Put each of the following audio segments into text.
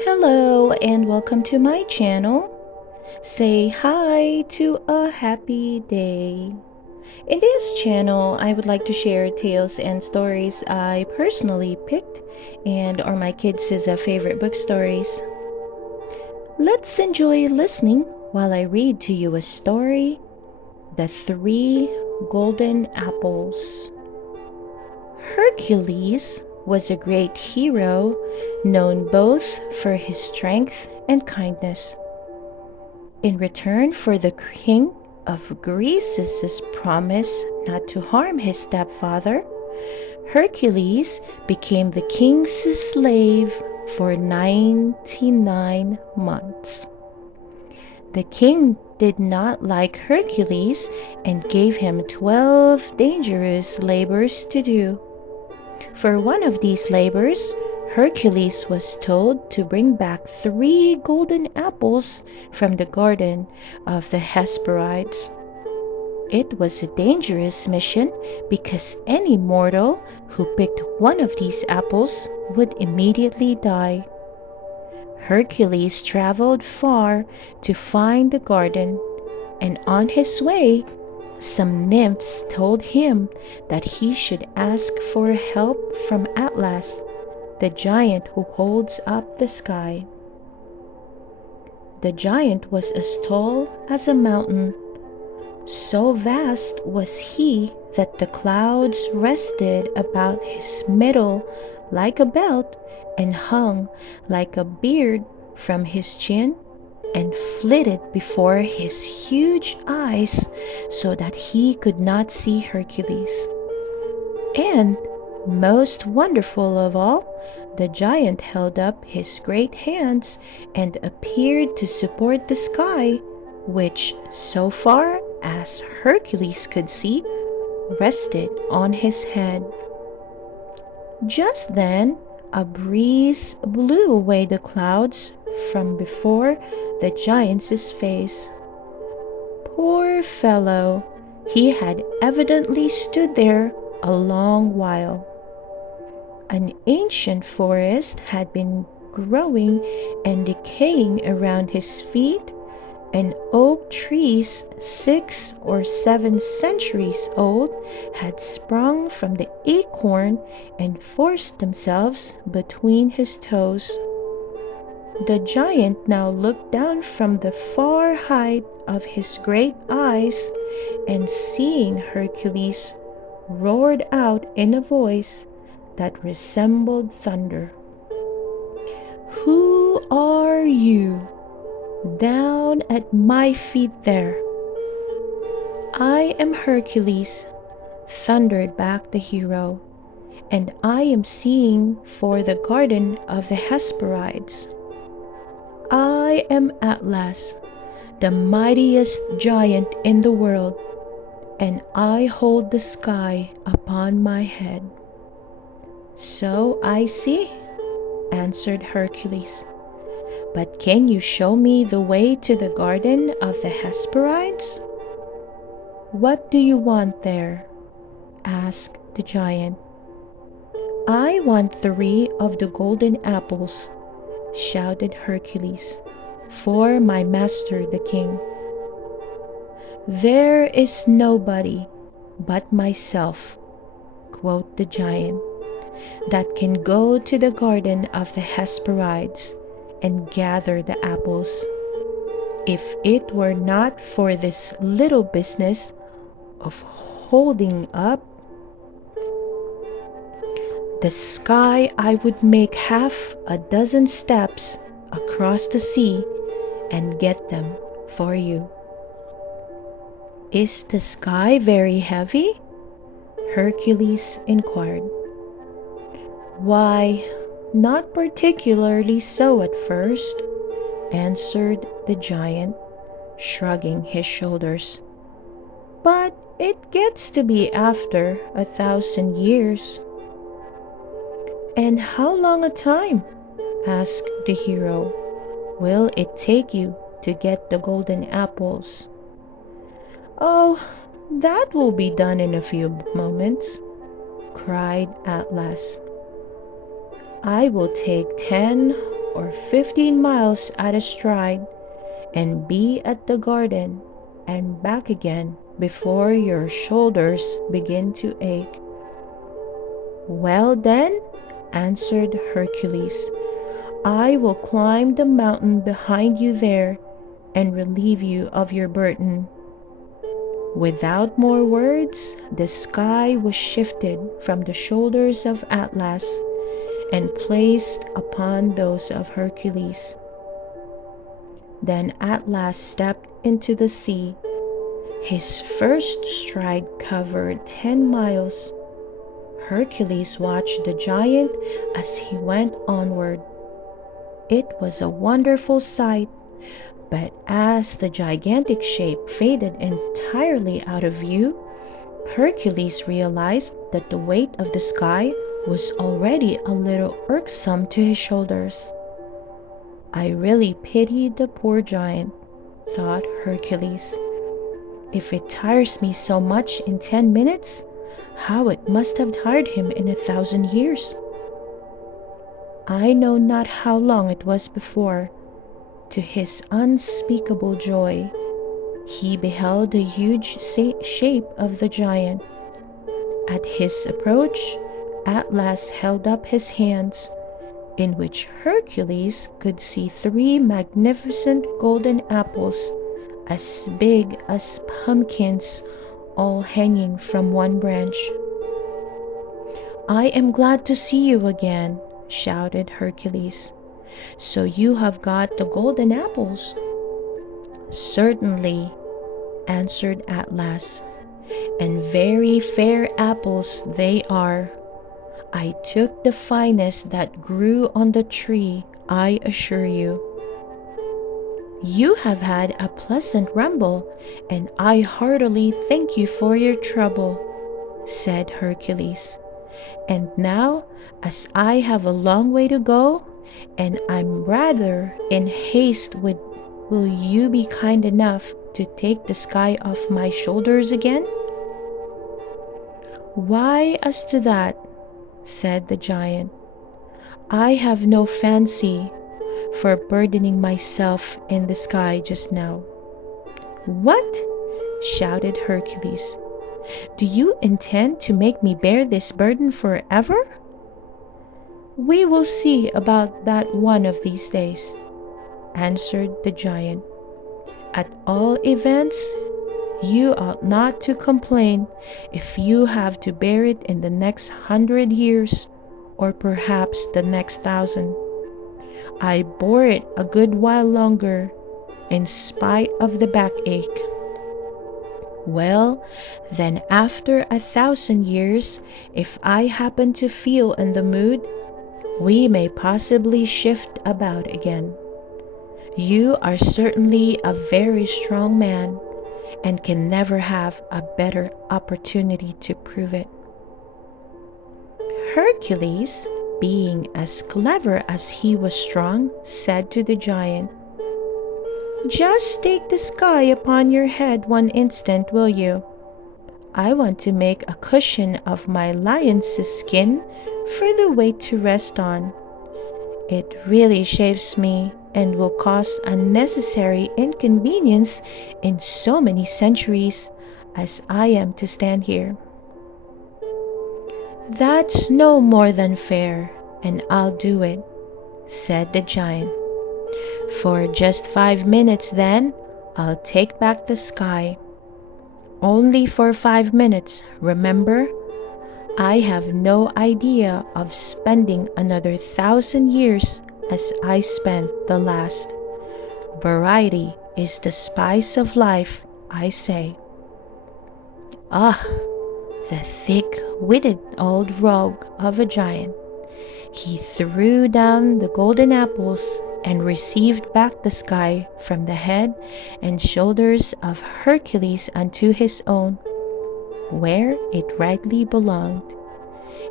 Hello and welcome to my channel. Say hi to a happy day. In this channel, I would like to share tales and stories I personally picked and are my kids' favorite book stories. Let's enjoy listening while I read to you a story, The Three Golden Apples. Hercules was a great hero known both for his strength and kindness. In return for the king of Greece's promise not to harm his stepfather, Hercules became the king's slave for 99 months. The king did not like Hercules and gave him 12 dangerous labors to do. For one of these labors, Hercules was told to bring back 3 golden apples from the garden of the Hesperides. It was a dangerous mission because any mortal who picked one of these apples would immediately die. Hercules traveled far to find the garden, and on his way, some nymphs told him that he should ask for help from Atlas, the giant who holds up the sky. The giant was as tall as a mountain. So vast was he that the clouds rested about his middle like a belt and hung like a beard from his chin and flitted before his huge eyes so that he could not see Hercules. And, most wonderful of all, the giant held up his great hands and appeared to support the sky, which, so far as Hercules could see, rested on his head. Just then, a breeze blew away the clouds from before the giant's face. Poor fellow, he had evidently stood there a long while. An ancient forest had been growing and decaying around his feet, and oak trees 6 or 7 centuries old had sprung from the acorn and forced themselves between his toes. The giant now looked down from the far height of his great eyes, and seeing Hercules, roared out in a voice that resembled thunder, "Who are you? Down at my feet there." "I am Hercules," thundered back the hero, "and I am seeking for the garden of the Hesperides. I am Atlas, the mightiest giant in the world, and I hold the sky upon my head." "So I see," answered Hercules. "But can you show me the way to the garden of the Hesperides?" "What do you want there?" asked the giant. "I want 3 of the golden apples," shouted Hercules, "for my master the king." "There is nobody but myself," quoth the giant, "that can go to the garden of the Hesperides and gather the apples. If it were not for this little business of holding up the sky, I would make half a dozen steps across the sea and get them for you." "Is the sky very heavy?" Hercules inquired. "Why, not particularly so at first," answered the giant, shrugging his shoulders. "But it gets to be after 1,000 years." "And how long a time," asked the hero, "will it take you to get the golden apples?" "Oh, that will be done in a few moments," cried Atlas. "I will take 10 or 15 miles at a stride and be at the garden and back again before your shoulders begin to ache." "Well then," answered Hercules, "I will climb the mountain behind you there and relieve you of your burden." Without more words, the sky was shifted from the shoulders of Atlas and placed upon those of Hercules. Then Atlas stepped into the sea. His first stride covered 10 miles. Hercules watched the giant as he went onward. It was a wonderful sight, but as the gigantic shape faded entirely out of view, Hercules realized that the weight of the sky was already a little irksome to his shoulders. "I really pity the poor giant," thought Hercules. "If it tires me so much in 10 minutes, how it must have tired him in 1,000 years." I know not how long it was before, to his unspeakable joy, he beheld the huge shape of the giant. At his approach, Atlas held up his hands, in which Hercules could see 3 magnificent golden apples as big as pumpkins, all hanging from one branch. "I am glad to see you again," shouted Hercules. "So you have got the golden apples?" "Certainly," answered Atlas, "and very fair apples they are. I took the finest that grew on the tree, I assure you." "You have had a pleasant ramble, and I heartily thank you for your trouble," said Hercules. "And now, as I have a long way to go, and I'm rather in haste, will you be kind enough to take the sky off my shoulders again?" "Why, as to that," said the giant, "I have no fancy for burdening myself in the sky just now." "What?" shouted Hercules. "Do you intend to make me bear this burden forever?" "We will see about that one of these days," answered the giant. "At all events, you ought not to complain if you have to bear it in the next 100 years, or perhaps the next 1,000. I bore it a good while longer, in spite of the backache." "Well, then after 1,000 years, if I happen to feel in the mood, we may possibly shift about again. You are certainly a very strong man, and can never have a better opportunity to prove it." Hercules, being as clever as he was strong, said to the giant, "Just take the sky upon your head one instant, will you? I want to make a cushion of my lion's skin for the weight to rest on. It really chafes me and will cause unnecessary inconvenience in so many centuries as I am to stand here." "That's no more than fair, and I'll do it," said the giant. "For just 5 minutes then, I'll take back the sky. Only for 5 minutes, remember. I have no idea of spending another 1,000 years as I spent the last. Variety is the spice of life, I say." Ah, the thick-witted old rogue of a giant! He threw down the golden apples and received back the sky from the head and shoulders of Hercules unto his own, where it rightly belonged.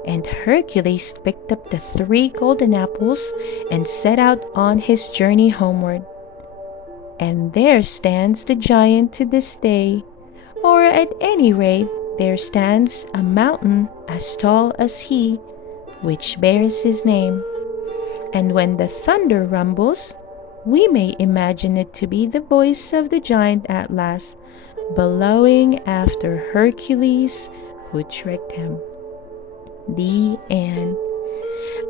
And Hercules picked up the 3 golden apples and set out on his journey homeward. And there stands the giant to this day, or at any rate there stands a mountain as tall as he, which bears his name. And when the thunder rumbles, we may imagine it to be the voice of the giant Atlas bellowing after Hercules who tricked him. The end.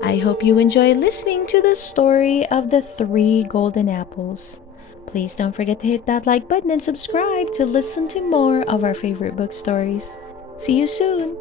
I hope you enjoy listening to the story of the three golden apples. Please don't forget to hit that like button and subscribe to listen to more of our favorite book stories. See you soon!